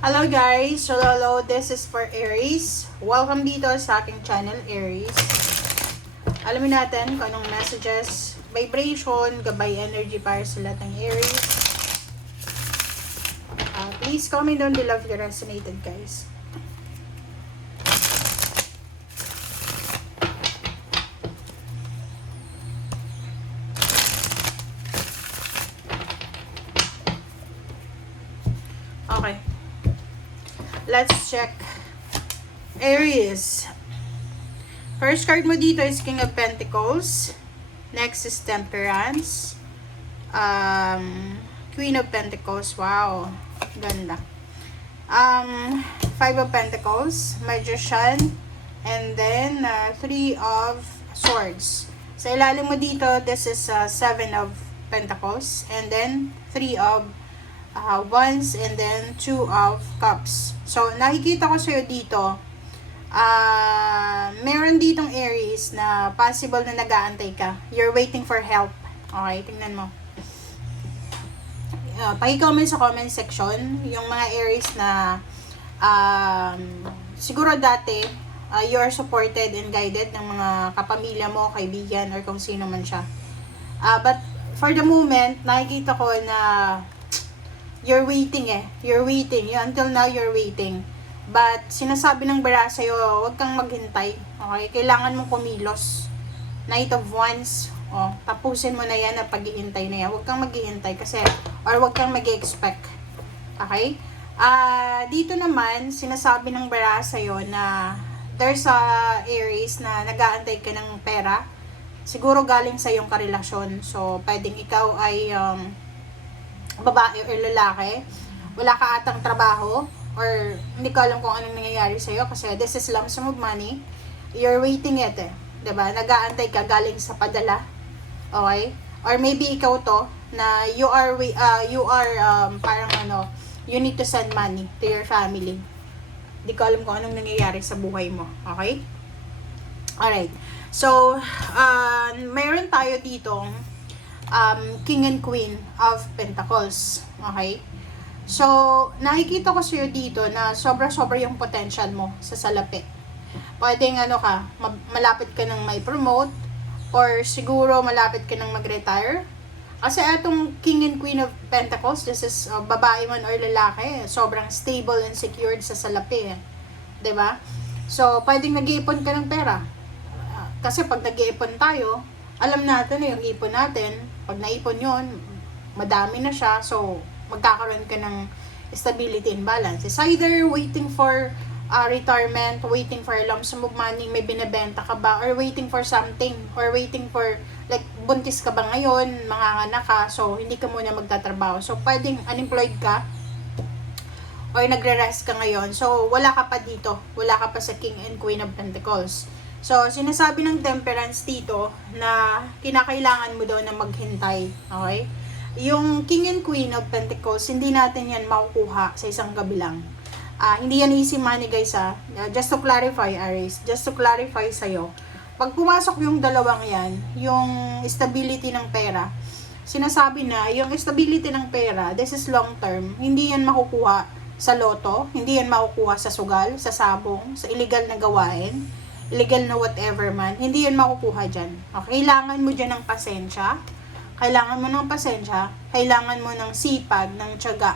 Hello guys! So hello, this is for Aries. Welcome dito sa aking channel, Aries. Alamin natin kung anong messages, vibration, gabay energy para sa lahat ng Aries. Please comment down below if you resonated, guys. Okay. Let's check. Aries. First card mo dito is King of Pentacles. Next is Temperance. Queen of Pentacles. Wow. Ganda. Five of Pentacles. Magician. And then, Three of Swords. Sa ilalim mo dito, this is Seven of Pentacles. And then, Three of Wands, and then Two of Cups. So, nakikita ko sa'yo dito, meron ditong Aries na possible na nag-aantay ka. You're waiting for help. Okay, tingnan mo. Paki-comment sa comment section yung mga Aries na siguro dati you are supported and guided ng mga kapamilya mo, kaibigan, or kung sino man siya. But for the moment, nakikita ko na you're waiting eh. You're waiting. Until now, you're waiting. But, sinasabi ng bara sa'yo, huwag kang maghintay. Okay? Kailangan mong kumilos. Knight of Wands. Tapusin mo na yan na paghihintay na yan. Huwag kang maghihintay kasi, or huwag kang mag-expect. Okay? Dito naman, sinasabi ng bara sa'yo na there's a Aries na nag-aantay ka ng pera. Siguro galing sa iyong karelasyon. So, pwedeng ikaw ay babae or lalaki, wala ka atang trabaho, or hindi ko alam kung anong nangyayari sa'yo kasi this is lump sum of money, you're waiting it eh, diba? Nag-aantay ka galing sa padala, okay? Or maybe ikaw to, na you are parang you need to send money to your family. Hindi ko alam kung anong nangyayari sa buhay mo, okay? Alright, so, mayroon tayo ditong King and Queen of Pentacles. Okay? So, nakikita ko sa'yo dito na sobra-sobra yung potential mo sa salapi. Pwedeng malapit ka nang may promote, or siguro malapit ka nang mag-retire. Kasi atong King and Queen of Pentacles, this is babae man or lalaki, sobrang stable and secured sa salapi. Diba? So, pwedeng nag-iipon ka ng pera. Kasi pag nag-iipon tayo, alam natin na yung ipon natin, pag naipon yun, madami na siya, so magkakaroon ka ng stability and balance. It's either waiting for retirement, waiting for a lump sum of money, may binibenta ka ba, or waiting for something, or waiting for, like, buntis ka ba ngayon, manganganak ka, so hindi ka muna magtatrabaho. So, pwedeng unemployed ka, or nagre-rest ka ngayon, so wala ka pa dito, wala ka pa sa King and Queen of Pentacles. So, sinasabi ng Temperance dito na kinakailangan mo daw na maghintay. Okay? Yung King and Queen of Pentacles, hindi natin yan makukuha sa isang gabi lang. Hindi yan easy money, guys, just to clarify, Aries. Just to clarify sa'yo. Pag pumasok yung dalawang yan, yung stability ng pera, sinasabi na, yung stability ng pera, this is long term, hindi yan makukuha sa loto, hindi yan makukuha sa sugal, sa sabong, sa illegal na gawain, illegal na whatever man, hindi yan makukuha dyan. Kailangan mo dyan ng pasensya, kailangan mo ng pasensya, kailangan mo ng sipag, ng tiyaga,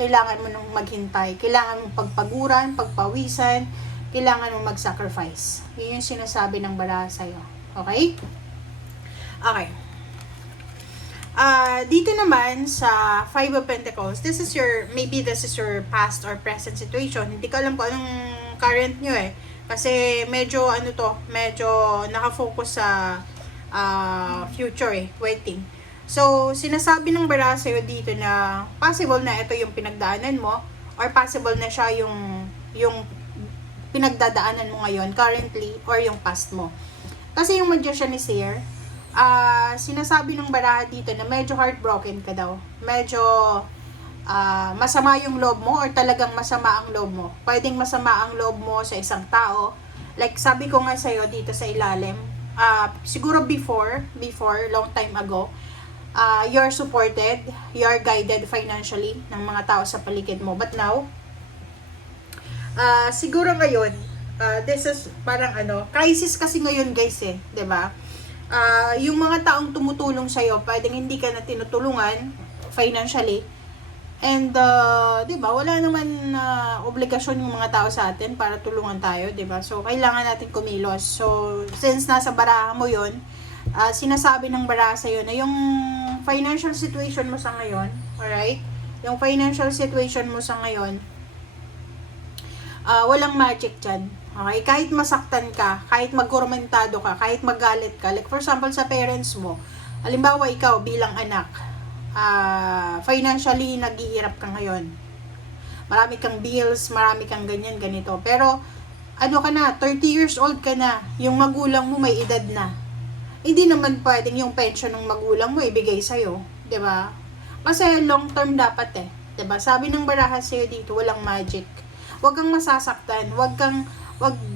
kailangan mo ng maghintay, kailangan mong pagpaguran, pagpawisan, kailangan mong mag-sacrifice. Yun yung sinasabi ng bala sa'yo. Okay? Okay. Dito naman sa Five of Pentacles, maybe this is your past or present situation. Hindi ko alam kung anong current nyo eh. Kasi medyo medyo nakafocus sa future eh, waiting. So, sinasabi ng bara sa'yo dito na possible na ito yung pinagdaanan mo, or possible na siya yung pinagdadaanan mo ngayon, currently, or yung past mo. Kasi yung Magician is here, sinasabi ng bara dito na medyo heartbroken ka daw. Medyo masama yung loob mo, or talagang masama ang loob mo. Pwedeng masama ang loob mo sa isang tao. Like sabi ko nga sa'yo dito sa ilalim, siguro before, long time ago, you're supported, you're guided financially ng mga tao sa paligid mo. But now, Siguro ngayon, this is parang crisis kasi ngayon guys eh, 'di ba? Yung mga taong tumutulong sa iyo, pwedeng hindi ka na tinutulungan financially. And 'di ba, wala naman obligasyon yung mga tao sa atin para tulungan tayo, 'di ba? So kailangan natin kumilos. So since nasa baraha mo 'yon, sinasabi ng baraha sa iyo na yung financial situation mo sa ngayon, alright? Yung financial situation mo sa ngayon, walang magic dyan. Okay? Kahit masaktan ka, kahit magkomentado ka, kahit magalit ka, like for example sa parents mo, halimbawa ikaw bilang anak, financially naghihirap ka ngayon. Marami kang bills, marami kang ganyan, ganito. Pero, ano ka na, 30 years old ka na, yung magulang mo may edad na. Hindi naman pwedeng yung pension ng magulang mo ibigay sa'yo. 'Di ba? Kasi long term dapat eh. 'Di ba? Sabi ng baraha sa'yo dito, walang magic. Huwag kang masasaktan, wag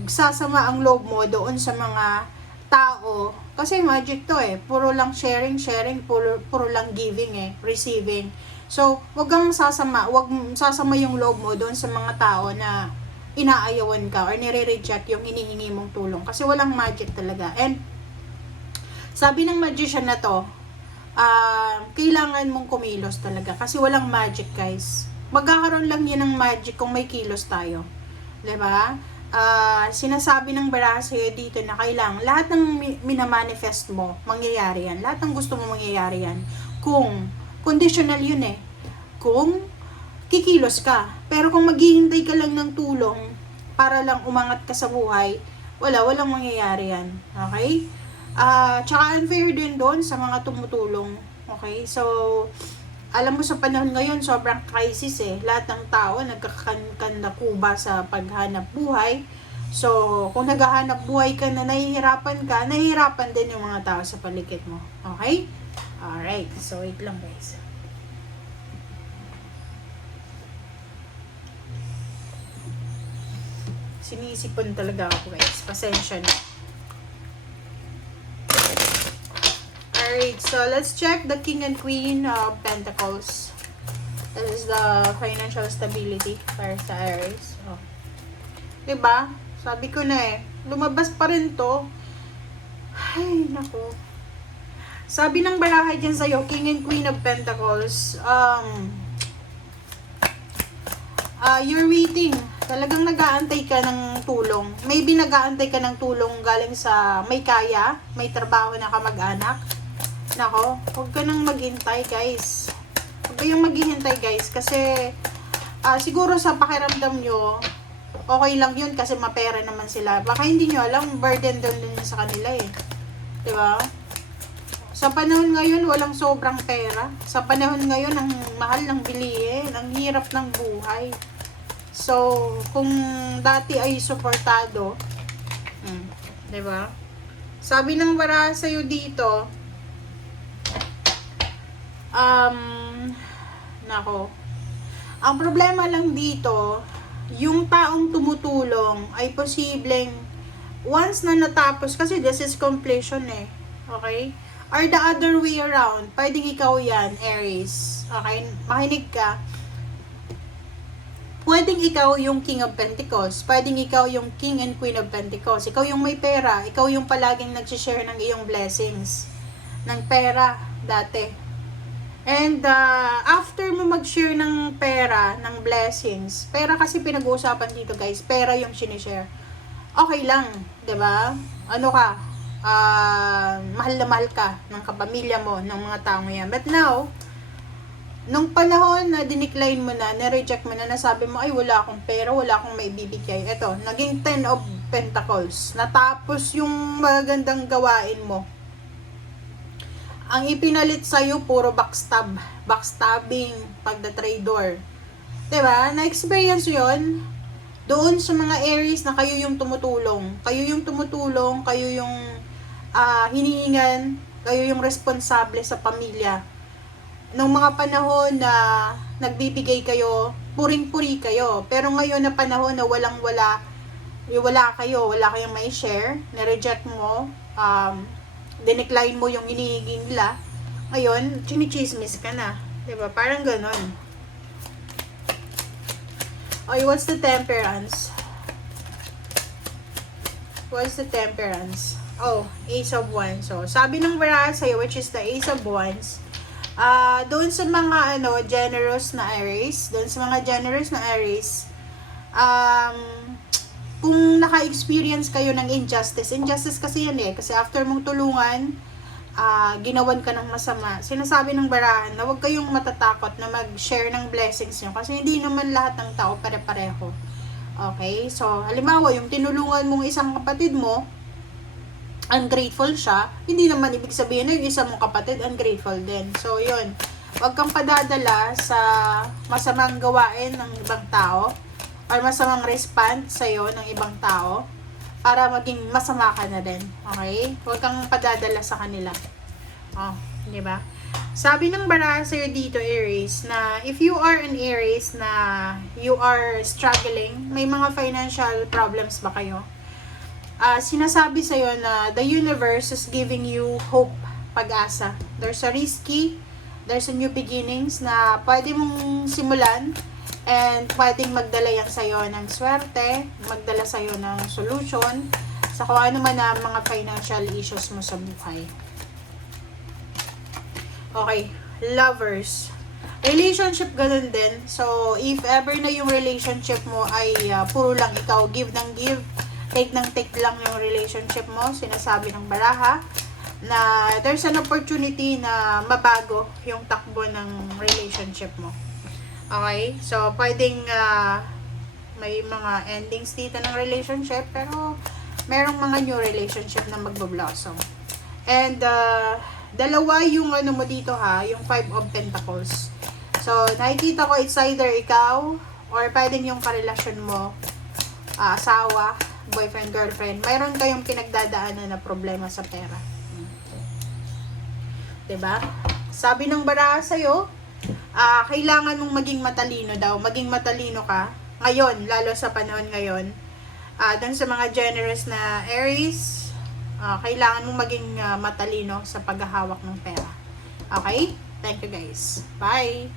sasama ang loob mo doon sa mga tao. Kasi magic to eh. Puro lang sharing, puro lang giving eh, receiving. So, wag sasama yung loob mo doon sa mga tao na inaayawan ka or nire-reject yung hinihingi mong tulong. Kasi walang magic talaga. And, sabi ng magician na to, kailangan mong kumilos talaga. Kasi walang magic guys. Magkakaroon lang yan ng magic kung may kilos tayo. 'Di ba? Sinasabi ng baraha sa'yo dito na kailangan lahat ng minamanifest mo, mangyayari yan. Lahat ng gusto mo mangyayari yan. Kung, conditional yun eh. Kung kikilos ka. Pero kung maghihintay ka lang ng tulong para lang umangat ka sa buhay, walang mangyayari yan. Okay? Tsaka unfair din doon sa mga tumutulong. Okay? So, alam mo sa panahon ngayon, sobrang crisis eh. Lahat ng tao nagkakandakuba sa paghanap buhay. So, kung naghahanap buhay ka na nahihirapan din yung mga tao sa paligid mo. Okay? Alright. So, wait lang guys. Sinisipon talaga ako guys. Pasensya na. Alright, so let's check the King and Queen of Pentacles. That is the financial stability para sa Aries. Oh. Diba? Sabi ko na eh. Lumabas pa rin to. Ay, nako. Sabi ng baraha dyan sa'yo, King and Queen of Pentacles, you're waiting. Talagang nag-aantay ka ng tulong. Maybe nag-aantay ka ng tulong galing sa may kaya, may trabaho na kamag-anak. Nako, huwag ka nang maghintay guys. Huwag kayong maghihintay guys. Kasi, siguro sa pakiramdam nyo, okay lang yun kasi mapera naman sila. Baka hindi nyo alam, burden doon din sa kanila eh. Diba? Sa panahon ngayon, walang sobrang pera. Sa panahon ngayon, ang mahal ng bilihin. Ang hirap ng buhay. So, kung dati ay suportado, diba? Sabi ng baraha sa'yo dito, nako. Ang problema lang dito, yung taong tumutulong ay posibleng once na natapos, kasi this is completion eh. Okay? Or the other way around, pwedeng ikaw yan, Aries. Okay? Makinig ka. Pwedeng ikaw yung King of Pentacles. Pwedeng ikaw yung King and Queen of Pentacles. Ikaw yung may pera. Ikaw yung palaging nag-share ng iyong blessings. Ng pera, dati. And after mo mag-share ng pera, ng blessings, pera kasi pinag-uusapan dito guys, pera yung sinishare. Okay lang, 'di ba? Ano ka? Mahal na mahal ka ng kapamilya mo, ng mga taong yan. But now, nung panahon na dinicline mo na, na-reject mo na, nasabi mo, ay wala akong pera, wala akong maibibigay. Eto, naging 10 of Pentacles. Natapos yung magagandang gawain mo. Ang ipinalit sa'yo, puro backstabbing, pagda-traidor. Diba? Na-experience yun doon sa mga Aries na kayo yung tumutulong. Kayo yung hinihingan, kayo yung responsable sa pamilya. Nung mga panahon na nagbibigay kayo, puring-puri kayo. Pero ngayon na panahon na wala kayong may share, na-reject mo, dinecline mo yung hinihingi nila, ngayon, chinichismis ka na. Diba? Parang ganon. Okay, what's the temperance? What's the temperance? Oh, Ace of Wands. So, sabi ng baraha sa'yo, which is the Ace of Wands, doon sa mga generous na Aries, um, kung naka-experience kayo ng injustice kasi yan kasi after mong tulungan, ginawan ka ng masama. Sinasabi ng barahan na huwag kayong matatakot na mag-share ng blessings nyo kasi hindi naman lahat ng tao pare-pareho. Okay? So, halimbawa, yung tinulungan mong isang kapatid mo, ungrateful siya, hindi naman ibig sabihin na yung isa mong kapatid ungrateful din. So, yun. Huwag kang padadala sa masamang gawain ng ibang tao or masamang response sa'yo ng ibang tao para maging masama ka na din. Okay? Huwag kang padadala sa kanila. Oh, di ba? Sabi ng baraha sa'yo dito, Aries, na if you are an Aries na you are struggling, may mga financial problems ba kayo? Sinasabi sa'yo na the universe is giving you hope, pag-asa. There's a risky, there's a new beginnings na pwede mong simulan and pwedeng magdala yan sa'yo ng swerte, magdala sa'yo ng solution sa kung ano man na mga financial issues mo sa buhay. Okay, lovers. Relationship, ganun din. So, if ever na yung relationship mo ay puro lang ikaw, give ng give, take ng take lang yung relationship mo, sinasabi ng baraha, na there's an opportunity na mabago yung takbo ng relationship mo. Okay? So, pwedeng may mga endings dito ng relationship, pero merong mga new relationship na magbo-blossom. And, dalawa yung mo dito yung 5 of Pentacles. So, nakikita ko it's either ikaw or pwedeng yung karelasyon mo, asawa, boyfriend, girlfriend, mayroon kayong pinagdadaanan na problema sa pera. Diba? Sabi ng baraha sa'yo, kailangan mong maging matalino daw. Maging matalino ka. Ngayon, lalo sa panahon ngayon. Dun sa mga generous na Aries, kailangan mong maging matalino sa paghahawak ng pera. Okay? Thank you guys. Bye!